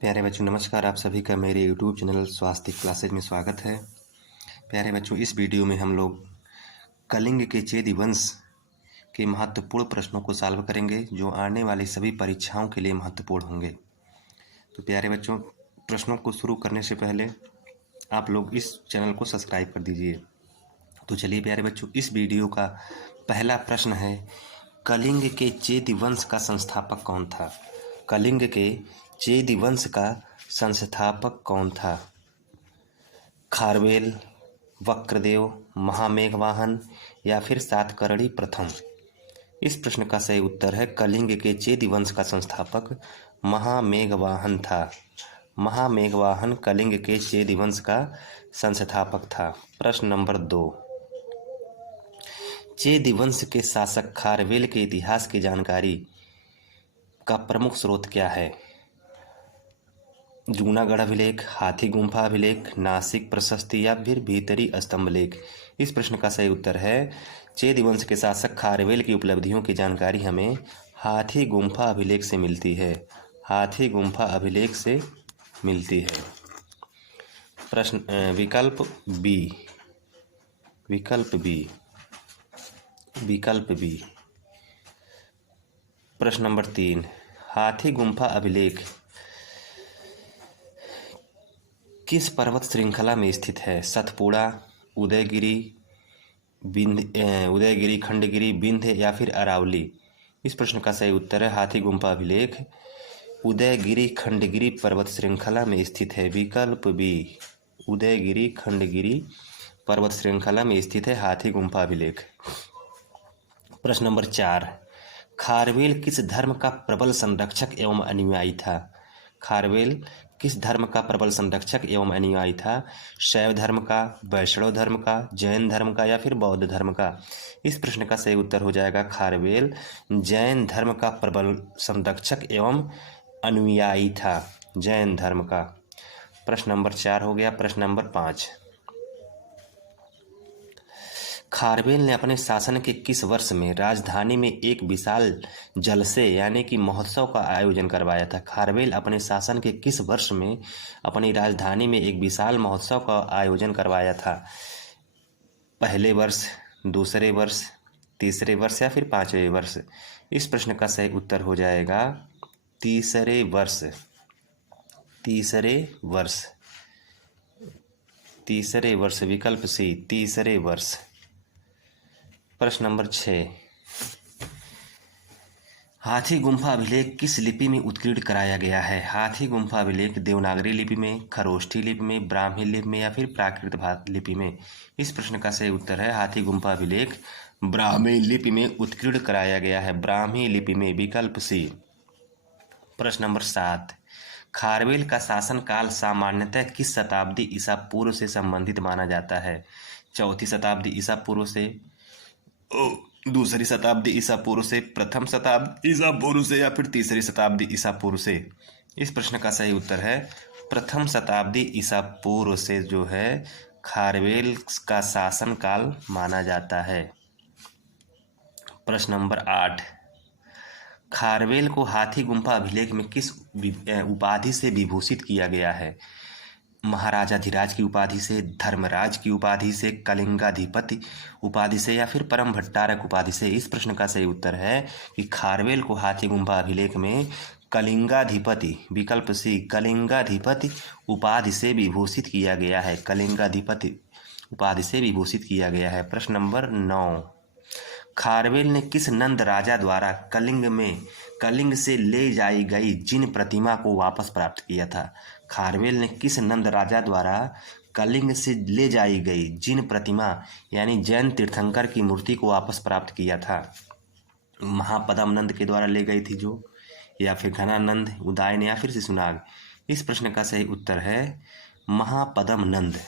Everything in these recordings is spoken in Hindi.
प्यारे बच्चों नमस्कार। आप सभी का मेरे YouTube चैनल स्वास्थ्य क्लासेज में स्वागत है। प्यारे बच्चों, इस वीडियो में हम लोग कलिंग के चेदि वंश के महत्वपूर्ण प्रश्नों को सॉल्व करेंगे जो आने वाली सभी परीक्षाओं के लिए महत्वपूर्ण होंगे। तो प्यारे बच्चों, प्रश्नों को शुरू करने से पहले आप लोग इस चैनल को सब्सक्राइब कर दीजिए। तो चलिए प्यारे बच्चों, इस वीडियो का पहला प्रश्न है, कलिंग के चेदि वंश का संस्थापक कौन था? कलिंग के चेदि वंश का संस्थापक कौन था? खारवेल, वक्रदेव, महामेघवाहन या फिर सातकर्णी प्रथम? इस प्रश्न का सही उत्तर है कलिंग के चेदि वंश का संस्थापक महामेघवाहन था। महामेघवाहन कलिंग के चेदि वंश का संस्थापक था। प्रश्न नंबर 2, चेदि वंश के शासक खारवेल के इतिहास की जानकारी का प्रमुख स्रोत क्या है? जूनागढ़ अभिलेख, हाथी गुम्फा अभिलेख, नासिक प्रशस्ति या फिर भीतरी स्तंभ लेख? इस प्रश्न का सही उत्तर है चेदि वंश के शासक खारवेल की उपलब्धियों की जानकारी हमें हाथी गुम्फा अभिलेख से मिलती है। हाथी गुम्फा अभिलेख से मिलती है। प्रश्न विकल्प बी, विकल्प बी, विकल्प बी। प्रश्न नंबर 3, हाथी गुम्फा अभिलेख किस पर्वत श्रृंखला में स्थित है? सतपुड़ा, उदयगिरी, उदयगिरी, खंडगिरी, विंध्य या फिर अरावली? इस प्रश्न का सही उत्तर है हाथी गुम्फा अभिलेख उदयगिरी खंडगिरी पर्वत श्रृंखला में स्थित है। विकल्प बी, उदयगिरी खंडगिरी पर्वत श्रृंखला में स्थित है हाथी गुम्फा अभिलेख। प्रश्न नंबर 4, खारवेल किस धर्म का प्रबल संरक्षक एवं अनुयायी था? खारवेल किस धर्म का प्रबल संरक्षक एवं अनुयायी था? शैव धर्म का, वैष्णव धर्म का, जैन धर्म का या फिर बौद्ध धर्म का? इस प्रश्न का सही उत्तर हो जाएगा खारवेल जैन धर्म का प्रबल संरक्षक एवं अनुयायी था, जैन धर्म का। प्रश्न नंबर 4 हो गया। प्रश्न नंबर 5, खारवेल ने अपने शासन के किस वर्ष में राजधानी में एक विशाल जलसे यानी कि महोत्सव का आयोजन करवाया था? खारवेल अपने शासन के किस वर्ष में अपनी राजधानी में एक विशाल महोत्सव का आयोजन करवाया था? पहले वर्ष, दूसरे वर्ष, तीसरे वर्ष या फिर पांचवें वर्ष? इस प्रश्न का सही उत्तर हो जाएगा तीसरे वर्ष, तीसरे वर्ष, तीसरे वर्ष। विकल्प सी, तीसरे वर्ष। प्रश्न नंबर 6, हाथी गुम्फा अभिलेख किस लिपि में उत्कीर्ण कराया गया है? हाथी गुम्फा अभिलेख देवनागरी लिपि में, खरोष्ठी लिपि में, ब्राह्मी लिपि में या फिर प्राकृत लिपि में? इस प्रश्न का सही उत्तर है हाथी गुम्फा अभिलेख ब्राह्मी लिपि में उत्कीर्ण कराया गया है, ब्राह्मी लिपि में। विकल्प सी। प्रश्न नंबर 7, खारवेल का शासनकाल सामान्यतः किस शताब्दी ईसा पूर्व से संबंधित माना जाता है? चौथी शताब्दी ईसा पूर्व से, दूसरी शताब्दी ईसा पूर्व से, प्रथम शताब्दी ईसा पूर्व से या फिर तीसरी शताब्दी ईसा पूर्व से? इस प्रश्न का सही उत्तर है प्रथम शताब्दी ईसा पूर्व से जो है खारवेल का शासनकाल माना जाता है। प्रश्न नंबर 8, खारवेल को हाथी गुम्फा अभिलेख में किस उपाधि से विभूषित किया गया है? महाराजाधिराज की उपाधि से, धर्मराज की उपाधि से, कलिंगाधिपति उपाधि से या फिर परम भट्टारक उपाधि से? इस प्रश्न का सही उत्तर है कि खारवेल को हाथी गुम्फा अभिलेख में कलिंगाधिपति, विकल्प सी, कलिंगाधिपति उपाधि से विभूषित किया गया है, कलिंगाधिपति उपाधि से विभूषित किया गया है। प्रश्न नंबर 9, खारवेल ने किस नंद राजा द्वारा कलिंग से ले जाई गई जिन प्रतिमा को वापस प्राप्त किया था? खारवेल ने किस नंद राजा द्वारा कलिंग से ले जाई गई जिन प्रतिमा यानी जैन तीर्थंकर की मूर्ति को वापस प्राप्त किया था? महापद्म नंद के द्वारा ले गई थी जो, या फिर घनानंद, उदयन या फिर शिशुनाग? इस प्रश्न का सही उत्तर है महापद्म नंद।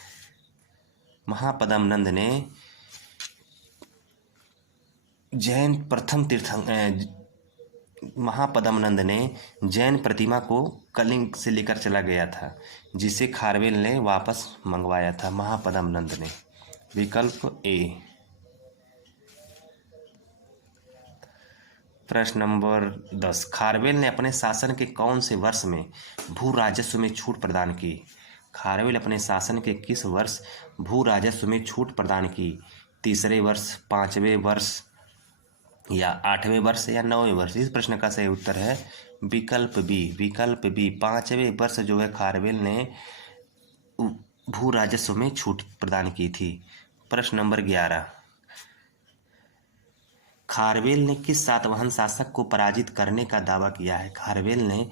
महापद्म नंद ने जैन प्रथम महापद्म नंद ने जैन प्रतिमा को कलिंग से लेकर चला गया था जिसे खारवेल ने वापस मंगवाया था, महापद्म नंद ने। विकल्प ए। प्रश्न नंबर 10, खारवेल ने अपने शासन के कौन से वर्ष में भू राजस्व में छूट प्रदान की? खारवेल अपने शासन के किस वर्ष भू राजस्व में छूट प्रदान की? तीसरे वर्ष, पांचवें वर्ष या आठवें वर्ष या नौवें वर्ष? इस प्रश्न का सही उत्तर है विकल्प बी। विकल्प बी, पांचवें वर्ष जो है खारवेल ने भू राजस्व में छूट प्रदान की थी। प्रश्न नंबर 11, खारवेल ने किस सातवाहन शासक को पराजित करने का दावा किया है? खारवेल ने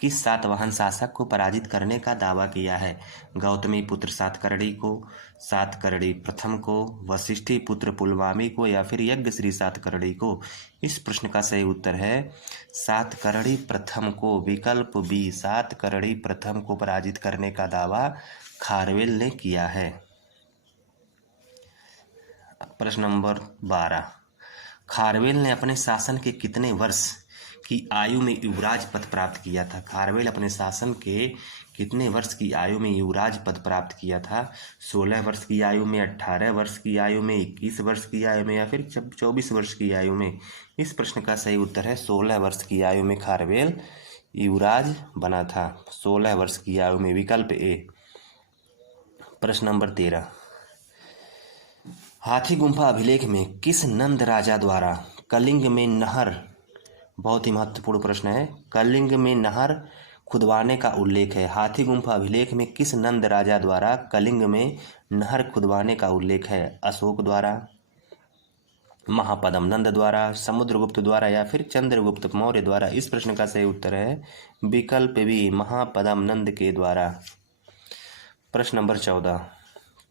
किस सातवाहन शासक को पराजित करने का दावा किया है? गौतमी पुत्र सातकर्णी को, सातकर्णी प्रथम को, वशिष्ठी पुत्र पुलमावी को या फिर यज्ञश्री सातकर्णी को? इस प्रश्न का सही उत्तर है सातकर्णी प्रथम को। विकल्प बी, सातकर्णी प्रथम को पराजित करने का दावा खारवेल ने किया है। प्रश्न नंबर 12, खारवेल ने अपने शासन के कितने वर्ष की आयु में युवराज पद प्राप्त किया था? खारवेल अपने शासन के कितने वर्ष की आयु में युवराज पद प्राप्त किया था? 16 वर्ष की आयु में, 18 वर्ष की आयु में, 21 वर्ष की आयु में या फिर 24 वर्ष की आयु में? इस प्रश्न का सही उत्तर है 16 वर्ष की आयु में खारवेल युवराज बना था। 16 वर्ष की आयु में, विकल्प ए। प्रश्न नंबर 13, हाथी गुम्फा अभिलेख में किस नंद राजा द्वारा कलिंग में नहर, बहुत ही महत्वपूर्ण प्रश्न है, कलिंग में नहर खुदवाने का उल्लेख है? हाथी गुम्फा अभिलेख में किस नंद राजा द्वारा कलिंग में नहर खुदवाने का उल्लेख है? अशोक द्वारा, महापद्म नंद द्वारा, समुद्रगुप्त द्वारा या फिर चंद्रगुप्त मौर्य द्वारा? इस प्रश्न का सही उत्तर है विकल्प बी, महापद्म नंद के द्वारा। प्रश्न नंबर 14,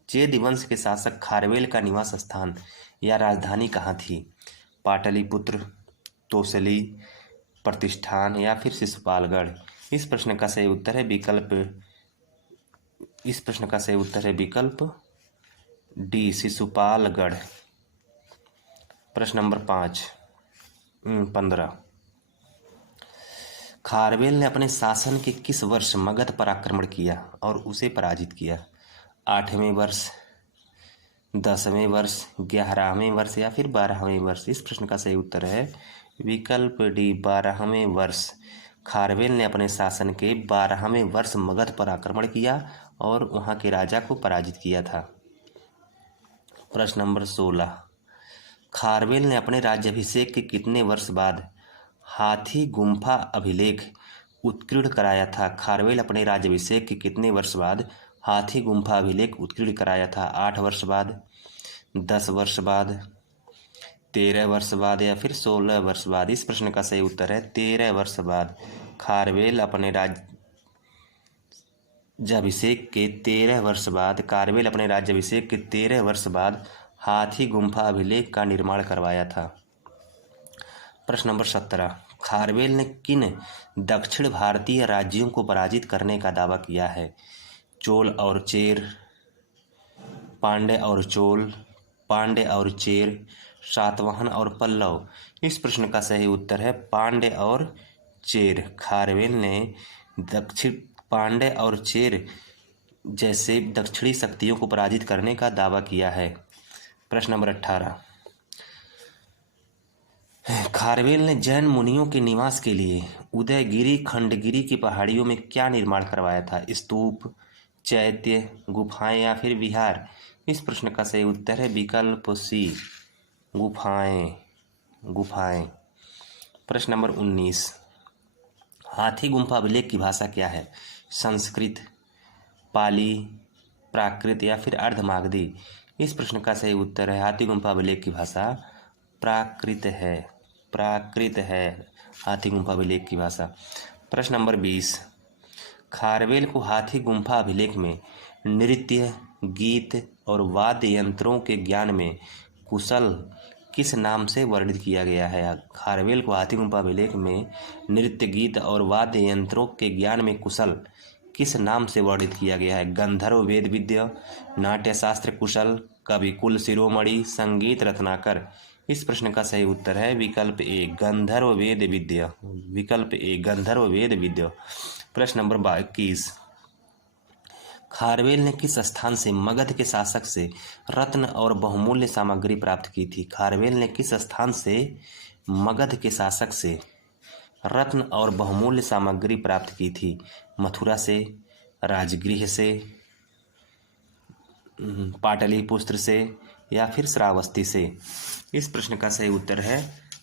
चेद वंश के शासक खारवेल का निवास स्थान या राजधानी कहाँ थी? पाटलिपुत्र, तोसली, प्रतिष्ठान या फिर शिशुपालगढ़? इस प्रश्न का सही उत्तर है विकल्प विकल्प डी, शिशुपालगढ़। प्रश्न नंबर 15, खारवेल ने अपने शासन के किस वर्ष मगध पर आक्रमण किया और उसे पराजित किया? 8वें वर्ष, 10वें वर्ष, 11वें वर्ष या फिर 12वें वर्ष? इस प्रश्न का सही उत्तर है विकल्प डी, 12वें वर्ष। खारवेल ने अपने शासन के 12वें वर्ष मगध पर आक्रमण किया और वहां के राजा को पराजित किया था। प्रश्न नंबर 16, खारवेल ने अपने राज्याभिषेक के कितने वर्ष बाद हाथी गुम्फा अभिलेख उत्कीर्ण कराया था? खारवेल अपने राज्याभिषेक के कितने वर्ष बाद हाथी गुम्फा अभिलेख उत्कीर्ण कराया था? 8 वर्ष बाद, 10 वर्ष बाद, 13 वर्ष बाद या फिर 16 वर्ष बाद? इस प्रश्न का सही उत्तर है 13 वर्ष बाद। खारवेल अपने राज्याभिषेक के 13 वर्ष बाद हाथी गुम्फा अभिलेख का निर्माण करवाया था। प्रश्न नंबर 17, खारवेल ने किन दक्षिण भारतीय राज्यों को पराजित करने का दावा किया है? चोल और चेर, पांड्य और चोल, पांड्य और चेर, सातवाहन और पल्लव? इस प्रश्न का सही उत्तर है पांड्य और चेर। खारवेल ने पांड्य और चेर जैसे दक्षिणी शक्तियों को पराजित करने का दावा किया है। प्रश्न नंबर 18, खारवेल ने जैन मुनियों के निवास के लिए उदयगिरी खंडगिरी की पहाड़ियों में क्या निर्माण करवाया था? स्तूप, चैत्य, गुफाएं या फिर विहार? इस प्रश्न का सही उत्तर है विकल्प सी, गुफाएं। प्रश्न नंबर 19, हाथी गुम्फा अभिलेख की भाषा क्या है? संस्कृत, पाली, प्राकृत या फिर अर्धमागधी? इस प्रश्न का सही उत्तर है हाथी गुम्फा अभिलेख की भाषा प्राकृत है हाथी गुम्फा अभिलेख की भाषा। प्रश्न नंबर 20, खारवेल को हाथी गुम्फा अभिलेख में नृत्य, गीत और वाद्य यंत्रों के ज्ञान में कुशल किस नाम से वर्णित किया गया है? खारवेल को हाथी गुम्फा अभिलेख में नृत्य, गीत और वाद्य यंत्रों के ज्ञान में कुशल किस नाम से वर्णित किया गया है? गंधर्व वेद विद्य, नाट्यशास्त्र कुशल, कविकुल शिरोमणि, संगीत रत्नाकर? इस प्रश्न का सही उत्तर है विकल्प ए, गंधर्व वेद विद्य। प्रश्न नंबर 21, खारवेल ने किस स्थान से मगध के शासक से रत्न और बहुमूल्य सामग्री प्राप्त की थी? खारवेल ने किस स्थान से मगध के शासक से रत्न और बहुमूल्य सामग्री प्राप्त की थी? मथुरा से, राजगृह से, पाटलिपुत्र से या फिर श्रावस्ती से? इस प्रश्न का सही उत्तर है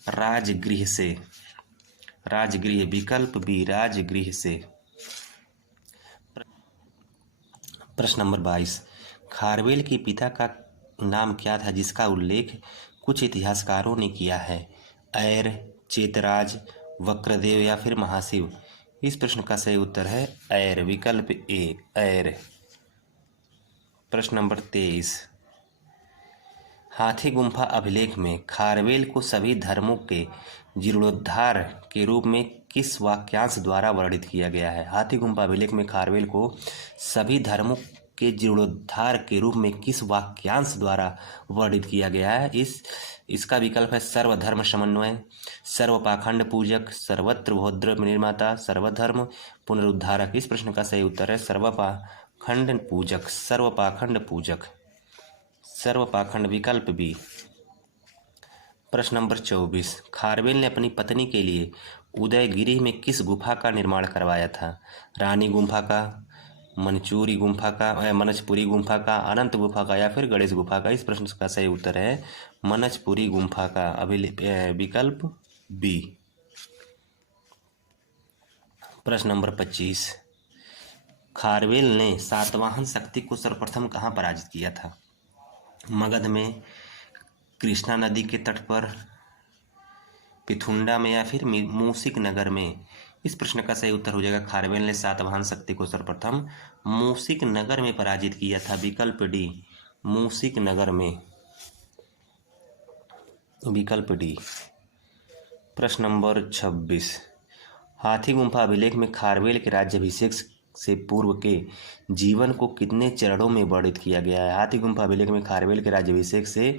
राजगृह से। राजगृह, विकल्प बी, राजगृह से। प्रश्न नंबर 22, खारवेल के पिता का नाम क्या था जिसका उल्लेख कुछ इतिहासकारों ने किया है? ऐर, चेतराज, वक्रदेव या फिर महाशिव? इस प्रश्न का सही उत्तर है ऐर, विकल्प ए, ऐर। प्रश्न नंबर 23, हाथी गुम्फा अभिलेख में खारवेल को सभी धर्मों के जीर्णोद्धार के रूप में किस वाक्यांश द्वारा वर्णित किया गया है? हाथी गुम्फा अभिलेख में खारवेल को सभी धर्मों के जीर्णोद्धार के रूप में किस वाक्यांश द्वारा वर्णित किया गया है? इसका विकल्प है सर्वधर्म समन्वय, सर्वपाखंड पूजक, सर्वत्र भद्र निर्माता, सर्वधर्म पुनरुद्धारक। इस प्रश्न का सही उत्तर है सर्वपाखंड पूजक, सर्वपाखंड पूजक, सर्वपाखंड, विकल्प बी। प्रश्न नंबर 24, खारवेल ने अपनी पत्नी के लिए उदयगिरी में किस गुफा का निर्माण करवाया था? रानी गुम्फा का, मनचूरी गुम्फा का, मनचपुरी गुम्फा का, अनंत गुफा का या फिर गणेश गुफा का? इस प्रश्न का सही उत्तर है मनचपुरी गुम्फा का, विकल्प बी। प्रश्न नंबर 25, खारवेल ने सातवाहन शक्ति को सर्वप्रथम कहाँ पराजित किया था? मगध में, कृष्णा नदी के तट पर, पिथुंडा में या फिर मूसिक नगर में? इस प्रश्न का सही उत्तर हो जाएगा खारवेल ने सातवाहन शक्ति को सर्वप्रथम मूसिक नगर में पराजित किया था, विकल्प डी, मूसिक नगर में, विकल्प डी। प्रश्न नंबर 26, हाथी गुम्फा अभिलेख में खारवेल के राज्याभिषेक से पूर्व के जीवन को कितने चरणों में वर्णित किया गया है? हाथी गुम्फा अभिलेख में खारवेल के राज्याभिषेक से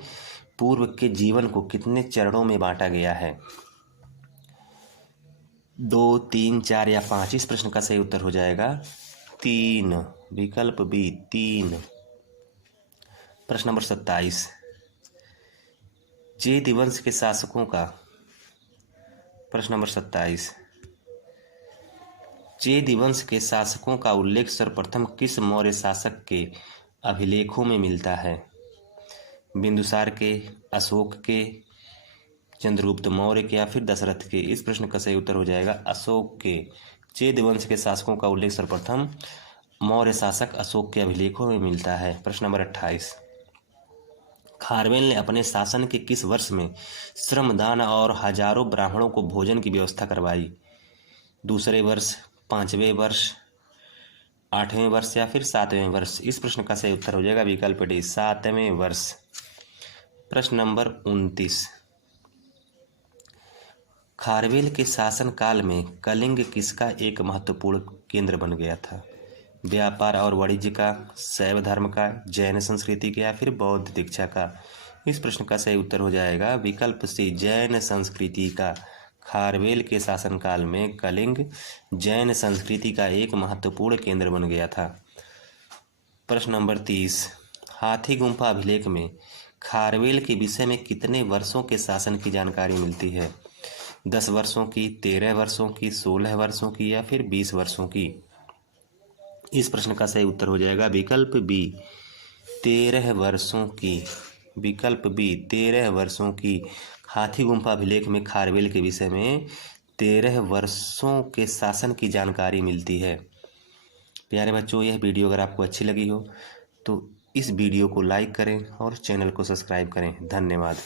पूर्व के जीवन को कितने चरणों में बांटा गया है? 2, 3, 4 या 5? इस प्रश्न का सही उत्तर हो जाएगा 3, विकल्प बी, 3। प्रश्न नंबर 27, चेद वंश के शासकों का, प्रश्न नंबर 27, चेद वंश के शासकों का उल्लेख सर्वप्रथम किस मौर्य शासक के अभिलेखों में मिलता है? बिंदुसार के, अशोक के, चंद्रगुप्त मौर्य के या फिर दशरथ के? इस प्रश्न का सही उत्तर हो जाएगा अशोक के। चेद वंश के शासकों का उल्लेख सर्वप्रथम मौर्य शासक अशोक के अभिलेखों में मिलता है। प्रश्न नंबर 28, खारवेल ने अपने शासन के किस वर्ष में श्रमदान और हजारों ब्राह्मणों को भोजन की व्यवस्था करवाई? दूसरे वर्ष, 5वें वर्ष, 8वें वर्ष या फिर 7वें वर्ष? इस प्रश्न का सही उत्तर हो जाएगा विकल्प डी, 7वें वर्ष। प्रश्न नंबर 29, खारवेल के शासनकाल में कलिंग किसका एक महत्वपूर्ण केंद्र बन गया था? व्यापार और वाणिज्य का, शैव धर्म का, जैन संस्कृति का या फिर बौद्ध दीक्षा का? इस प्रश्न का सही उत्तर हो जाएगा विकल्प सी, जैन संस्कृति का। खारवेल के शासनकाल में कलिंग जैन संस्कृति का एक महत्वपूर्ण केंद्र बन गया था। प्रश्न नंबर 30, हाथी गुम्फा अभिलेख में खारवेल के विषय में कितने वर्षों के शासन की जानकारी मिलती है? 10 वर्षों की, 13 वर्षों की, 16 वर्षों की या फिर 20 वर्षों की? इस प्रश्न का सही उत्तर हो जाएगा विकल्प बी, 13 वर्षों की, विकल्प बी, 13 वर्षों की। हाथी गुम्फा अभिलेख में खारवेल के विषय में 13 वर्षों के शासन की जानकारी मिलती है। प्यारे बच्चों, यह वीडियो अगर आपको अच्छी लगी हो तो इस वीडियो को लाइक करें और चैनल को सब्सक्राइब करें। धन्यवाद।